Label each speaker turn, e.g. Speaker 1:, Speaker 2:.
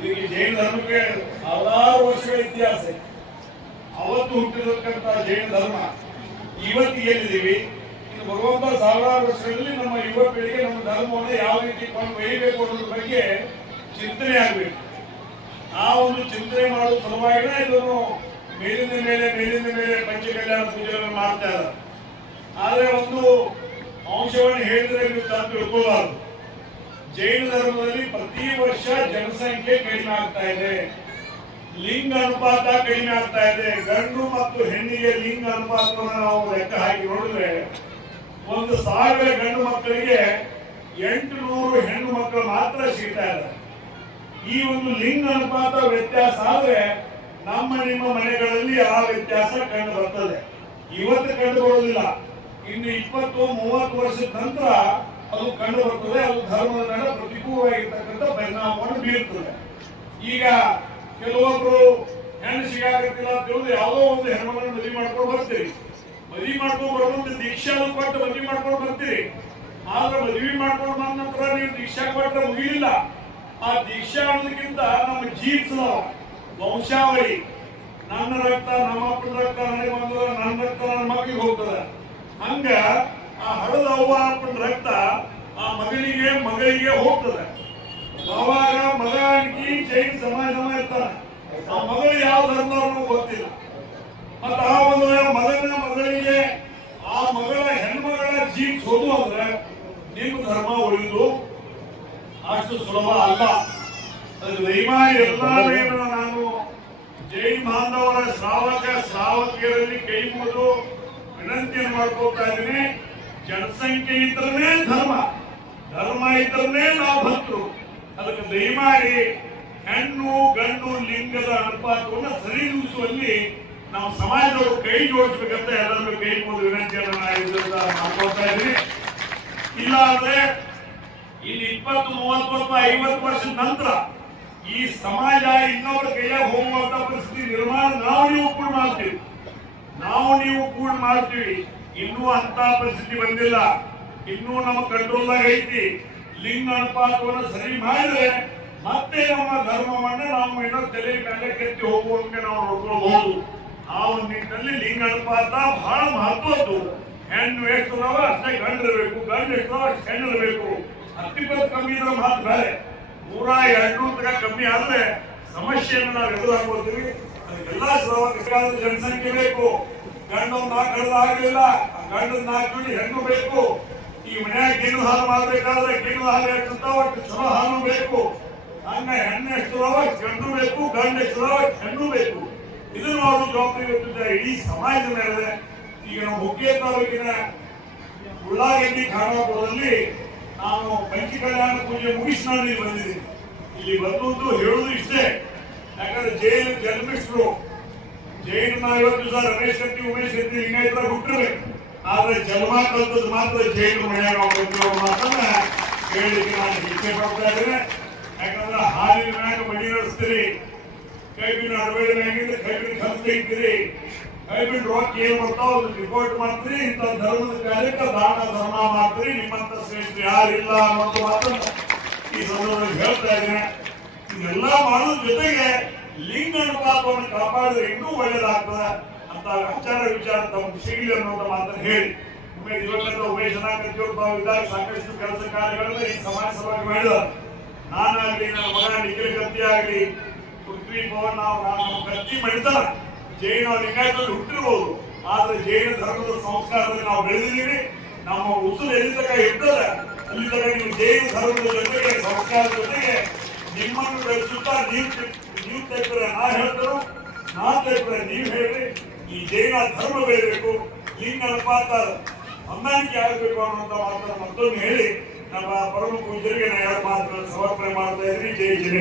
Speaker 1: ಇದಕ್ಕೆ ಜೈನ ಧರ್ಮಕ್ಕೆ ಹಲವಾರು ವರ್ಷಗಳ ಇತಿಹಾಸ. ಅವತ್ತು ಹುಟ್ಟಿರತಕ್ಕಂತ ಜೈನ ಧರ್ಮ ಇವತ್ತು ಏನಿದ್ದೀವಿ? ಇನ್ನು ಬರುವಂತ ಸಾವಿರಾರು ವರ್ಷಗಳಲ್ಲಿ ನಮ್ಮ ಯುವ ಪೀಳಿಗೆ ನಮ್ಮ ಧರ್ಮವನ್ನು ಯಾವ ರೀತಿ ಕೊಂಡು ಒಯ್ಯಬೇಕು ಅನ್ನೋದ್ರ ಬಗ್ಗೆ ಚಿಂತನೆ ಆಗಬೇಕು. ಆ ಒಂದು ಚಿಂತನೆ ಮಾಡುವ ಸಲುವಾಗಿನೇ ಇದನ್ನು ಮೇಲಿನ ಮೇಲೆ ಮೇಲಿನ ಮೇಲೆ ಪಂಚಕಲ್ಯಾಣ ಪೂಜೆಗಳನ್ನು ಮಾಡ್ತಾ ಇದ್ದಾರೆ. ಆದರೆ ಒಂದು ಅಂಶವನ್ನು ಹೇಳಿದ್ರೆ ನೀವು ತಾನು ತಿಳ್ಕೋಬಾರದು ಜೈನ ಧರ್ಮದಲ್ಲಿ ಪ್ರತಿ ವರ್ಷ ಜನಸಂಖ್ಯೆ ಕಡಿಮೆ ಆಗ್ತಾ ಇದೆ. ಲಿಂಗ ಅನುಪಾತ ಕಡಿಮೆ ಆಗ್ತಾ ಇದೆ. ಗಂಡು ಮತ್ತು ಹೆಣ್ಣಿಗೆ ಲಿಂಗ ಅನುಪಾತವನ್ನು ನಾವು ಲೆಕ್ಕ ಹಾಕಿ ನೋಡಿದ್ರೆ ಒಂದು ಸಾವಿರ ಗಂಡು ಮಕ್ಕಳಿಗೆ ಎಂಟು ನೂರು ಹೆಣ್ಣು ಮಕ್ಕಳು ಮಾತ್ರ ಸಿಗ್ತಾ ಇದ್ದಾರೆ ಈ ಒಂದು ಲಿಂಗ ಅನುಪಾತ ವ್ಯತ್ಯಾಸ ಆದ್ರೆ ನಮ್ಮ ನಿಮ್ಮ ಮನೆಗಳಲ್ಲಿ ಆ ವ್ಯತ್ಯಾಸ ಕಂಡು ಬರ್ತದೆ. ಇವತ್ತು ಕಂಡು ಬರುವುದಿಲ್ಲ. ಇನ್ನು ಇಪ್ಪತ್ತು, ಮೂವತ್ತು ವರ್ಷದ ನಂತರ ಅದು ಕಂಡು ಬರ್ತದೆ, ಅದು ಧರ್ಮದ ಮೇಲೆ ಪ್ರತಿಕೂಲವಾಗಿರ್ತಕ್ಕಂಥ ಪರಿಣಾಮವನ್ನು ಬೀರುತ್ತದೆ. ಈಗ ಕೆಲವೊಬ್ರು ಹೆಣ್ಣು ಸಿಗಾಕತ್ತಿಲ್ಲ ಅಂತ ತಿಳಿದು ಯಾವುದೋ ಒಂದು ಹೆಣ್ಮಗಳನ್ನು ಮದುವೆ ಮಾಡ್ಕೊಂಡು ಬರ್ತೀರಿ. ಮದುವೆ ಮಾಡ್ಕೊಂಡು ಬರೋದು ದೀಕ್ಷಾ ಕೊಟ್ಟು ಮದುವೆ ಮಾಡ್ಕೊಂಡು ಬರ್ತೀರಿ. ಆದ್ರೆ ಮದುವೆ ಮಾಡ್ಕೊಂಡು ಬಂದ ನಂತರ ನೀವು ದೀಕ್ಷಾ ಕೊಟ್ಟರೆ ಮುಗಿಲಿಲ್ಲ. ಆ ದೀಕ್ಷಾ ಅನ್ನೋದಕ್ಕಿಂತ ನಮ್ಮ ಜೀನ್ಸ್ ವಂಶಾವಳಿ. ನನ್ನ ರಕ್ತ, ನಮ್ಮ ರಕ್ತ, ನನಗೆ ಬಂದದ, ನನ್ನ ರಕ್ತ, ನನ್ನ ಮಕ್ಕಳಿಗೆ ಹೋಗ್ತದ. ಹಂಗ ಆ ಹಳದ ಅವ್ವ ರಕ್ತ ಆ ಮಗನಿಗೆ ಮಗಳಿಗೆ ಹೋಗ್ತದೆ. ಅವಾಗ ಮಗ ಅನ್ಕಿ ಜೈನ್ ಸಮಾಜ ಸಮ ಇರ್ತಾನೆ. ಆ ಮಗಳು ಯಾವ ಧರ್ಮವನ್ನು ಗೊತ್ತಿಲ್ಲ ಮತ್ತ ಆ ಒಂದು ಮಗನ ಮಗಳಿಗೆ, ಆ ಮಗಳ ಹೆಣ್ಮಗಳ ಜೀವ ಸೋದು ಅಂದ್ರೆ ನಿಮ್ಮ ಧರ್ಮ ಉಳಿದು ಅಷ್ಟು ಸುಲಭ ಅಲ್ಲ. ದಯಮಾಡಿ ಎಲ್ಲರೇನು ನಾನು ಜೈನ್ ಬಾಂಧವರ ಶ್ರಾವಕ, ಶ್ರಾವಕಿಯರಲ್ಲಿ ಕೈ ಮುಗಿದು ವಿನಂತಿಯನ್ನು ಮಾಡ್ಕೋತಾ ಇದ್ದೀನಿ. ಜನಸಂಖ್ಯೆ ಇದ್ರನೇ ಧರ್ಮ. ಧರ್ಮ ಇದ್ರನೇ ನಾವು ಭಕ್ತರು. ಅದಕ್ಕೆ ದಯಮಾಡಿ ಹೆಣ್ಣು, ಗಂಡು, ಲಿಂಗದ ಅನುಪಾತವನ್ನು ಸರಿದೂಸುವಲ್ಲಿ ನಾವು ಸಮಾಜದವರು ಕೈ ಜೋಡಿಸ್ಬೇಕಂತ ಎಲ್ಲರೂ ಕೈ ಮುಂದೆ ವಿನಂತಿಯನ್ನು ಮಾಡ್ಕೊಳ್ತಾ ಇದ್ದೀನಿ. ಇಲ್ಲ ಅಂದ್ರೆ ಇಲ್ಲಿ ಇಪ್ಪತ್ತು, ಮೂವತ್ತು ವರ್ಷ, ಐವತ್ತು ವರ್ಷದ ನಂತರ ಈ ಸಮಾಜ ಇನ್ನೊಬ್ಬರ ಕೈಯಾಗ ಹೋಗುವಂತ ಪರಿಸ್ಥಿತಿ ನಿರ್ಮಾಣ ನಾವು ನೀವು ಕೂಡ ಮಾಡ್ತೀವಿ. ನಾವು ನೀವು ಕೂಡ ಮಾಡ್ತೀವಿ. ಇನ್ನೂ ಅಂತ ಪರಿಸ್ಥಿತಿ ಬಂದಿಲ್ಲ. ಇನ್ನೂ ನಮ್ಮ ಕಂಟ್ರೋಲ್ ಐತಿ. ಲಿಂಗ ಅನುಪಾತವನ್ನು ಸರಿ ಮಾಡಿದ್ರೆ ಮತ್ತೆ ನಮ್ಮ ಧರ್ಮವನ್ನ ನಾವು ಏನೋ ತಲೆ ಮೇಲೆ ಕೆತ್ತಿ ಹೋಗುವಂತೆ ನಾವು ನೋಡ್ಕೊಳ್ಬಹುದು. ಆ ಒಂದು ನಿಟ್ಟಿನಲ್ಲಿ ಲಿಂಗ ಅನುಪಾತ ಬಹಳ ಮಹತ್ವದ್ದು ಹೆಣ್ಣು ಎಷ್ಟು ಅಷ್ಟೇ ಗಂಡಿರಬೇಕು ಗಂಡು ಎಷ್ಟು ಅಷ್ಟು ಹೆಣ್ಣು ಇರಬೇಕು. ಹತ್ತಿಪ್ಪತ್ತು ಕಮ್ಮಿ ಇದ್ರೆ ಮಾತ್ರ ಬೇರೆ. ನೂರ ಎರಡು ತರ ಕಮ್ಮಿ ಆದ್ರೆ ಸಮಸ್ಯೆಯನ್ನು ನಾವು ಎದುರಾಗ್ಬೋತೀವಿ ಅದಕ್ಕೆಲ್ಲ ಜನಸಂಖ್ಯೆ ಬೇಕು. ಗಂಡು ನಾಲ್ಕು ಹಿಡಿದು ಆಗಲಿಲ್ಲ ಗಂಡು ನಾಲ್ಕು ಜೋಡಿ ಹೆಣ್ಣು ಬೇಕು. ಈ ಮನ್ಯಾಗ ಗಿಣ್ಣು ಹಾಲು ಮಾಡ್ಬೇಕಾದ್ರೆ ಗಿಣ್ಣು ಹಾಲು ಎಷ್ಟು ಇರ್ತಾವ ಅಷ್ಟು ಚಲೋ ಹಾಲು ಬೇಕು. ಹಂಗ ಹೆಣ್ಣು ಎಷ್ಟು ಅದಾವ ಗಂಡು ಬೇಕು, ಗಂಡು ಎಷ್ಟು ಅದಾವ ಹೆಣ್ಣು ಬೇಕು. ಇದು ನಾವು ಜವಾಬ್ದಾರಿ ಹೊತ್ತಿದ್ದಾರೆ ಇಡೀ ಸಮಾಜದ ಮೇಲೆ ಈಗ ನಾವು ಹುಗ್ಗೆ ತಾಲೂಕಿನ ಉಳ್ಳಾಗಡ್ಡಿ ಖಾನಾಪುರದಲ್ಲಿ ನಾನು ಪಂಚಕಲ್ಯಾಣ ಪೂಜೆ ಮುಗಿಸಿ ನಾನು ಇಲ್ಲಿ ಬಂದಿದ್ದೀನಿ. ಇಲ್ಲಿ ಬಂದುದು ಹೇಳುದು ಇಷ್ಟೇ. ಯಾಕಂದ್ರೆ ಜೈಲು ಜನ್ಮಿಷ್ಟ್ರು ಜೈನ ಐವತ್ತು ಸಹ ರಮೇಶ್ ಶೆಟ್ಟಿ, ಉಮೇಶ್ ಶೆಟ್ಟಿ ಲಿಂಗಾಯತರ ಹುಟ್ಟಿರ್ಬೇಕು ಆದ್ರೆ ಜನ್ಮ ಕಲ್ತದ್ ಮಾತ್ರ ಜೈನ ಮನೆಯಾಗ ಮಾತನ್ನ ಹೇಳಲಿಕ್ಕೆ ನಾನು ಇಚ್ಛೆ ಪಡ್ತಾ ಇದ್ದೇನೆ. ಯಾಕಂದ್ರೆ ಹಾಲಿನ ಮ್ಯಾಗ ಮಡಿ ನಡೆಸ್ತೀರಿ ಕೈಬಿನ ಅಡವೇದ ಮ್ಯಾಗಿಂದ ಕೈಬಿನ ಖರ್ಚು ತೆಗಿತೀರಿ ಕೈಬಿನ ರೊಕ್ಕ ಏನ್ ಬರ್ತಾವ ರಿಪೋರ್ಟ್ ಮಾಡ್ತೀರಿ, ಇಂಥ ಧರ್ಮದ ಕಾರ್ಯಕ್ಕೆ ದಾನ, ಧರ್ಮ ಮಾಡ್ತೀರಿ. ನಿಮ್ಮಂತ ಶ್ರೇಷ್ಠ ಯಾರಿಲ್ಲ ಅನ್ನೋದು ಮಾತನ್ನ ಈ ಸಂದರ್ಭದಲ್ಲಿ ಹೇಳ್ತಾ ಇದ್ದೇನೆ. ಇದೆಲ್ಲ ಮಾಡೋದ್ರ ಜೊತೆಗೆ ಲಿಂಗ ಅನುಪಾತವನ್ನು ಕಾಪಾಡಿದ್ರೆ ಇನ್ನೂ ಒಳ್ಳೇದಾಗ್ತದೆ ಅಂತ ಆಚಾರ ವಿಚಾರ ತಮ್ಮ ಸಿಗಲಿ ಅನ್ನೋದ ಮಾತ್ರ ಹೇಳಿ. ಉಮೇಶ್ ದಿವಂಗತ ಉಮೇಶ್ ಅನಾಕಂತಿಯವರು ತಾವು ಇದ್ದಾಗ ಸಾಕಷ್ಟು ಕೆಲಸ ಕಾರ್ಯಗಳನ್ನು ಈ ಸಮಾಜ ಸಭೆಗೆ ಮಾಡಿದ್ದಾರೆ. ನಾನಾಗಲಿ, ನನ್ನ ಮಗ ನಿಖಿಲ್ ಗತ್ತಿ ಆಗಲಿ, ಪೃಥ್ವಿ ಪವನ್ ನಾವು ನಮ್ಮ ಕತ್ತಿ ಮಾಡಿದ್ದಾರೆ. ಜೈನ ಲಿಂಗಾಯತದಲ್ಲಿ ಹುಟ್ಟಿರ್ಬೋದು. ಆದ್ರೆ ಜೈನ ಧರ್ಮದ ಸಂಸ್ಕಾರದಲ್ಲಿ ನಾವು ಬೆಳೆದಿದ್ದೀವಿ. ನಮ್ಮ ಉಸಿರು ಎಲ್ಲಿ ತನಕ ಇರ್ತದೆ ಅಲ್ಲಿ ನೀವು ಜೈನ ಧರ್ಮದ ಜೊತೆಗೆ, ಸಂಸ್ಕಾರದ ಜೊತೆಗೆ ನಿಮ್ಮನ್ನು ಬೆಳೆಸುತ್ತಾ ನೀವು ನೀವು ತೆಗ್ದ್ರೆ ನಾ ಹೇಳಿದ್ರು ನಾ ತೆಗ್ದ್ರೆ ನೀವು ಹೇಳಿ ಈ ಜೈನ ಧರ್ಮ ಬೆಳಿಬೇಕು ಲಿಂಗ ಅನುಪಾತ ಹೊಂದಾಣಿಕೆ ಆಗಬೇಕು ಅನ್ನುವಂತ ಮಾತನ್ನು ಮತ್ತೊಮ್ಮೆ ಹೇಳಿ ನಮ್ಮ ಪರಮ ಪೂಜರಿಗೆ ನಾನು ಎರಡು ಮಾತುಗಳನ್ನು ಸಮರ್ಪಣೆ ಮಾಡ್ತಾ ಇದ್ರಿ. ಜೈ ಜೈ.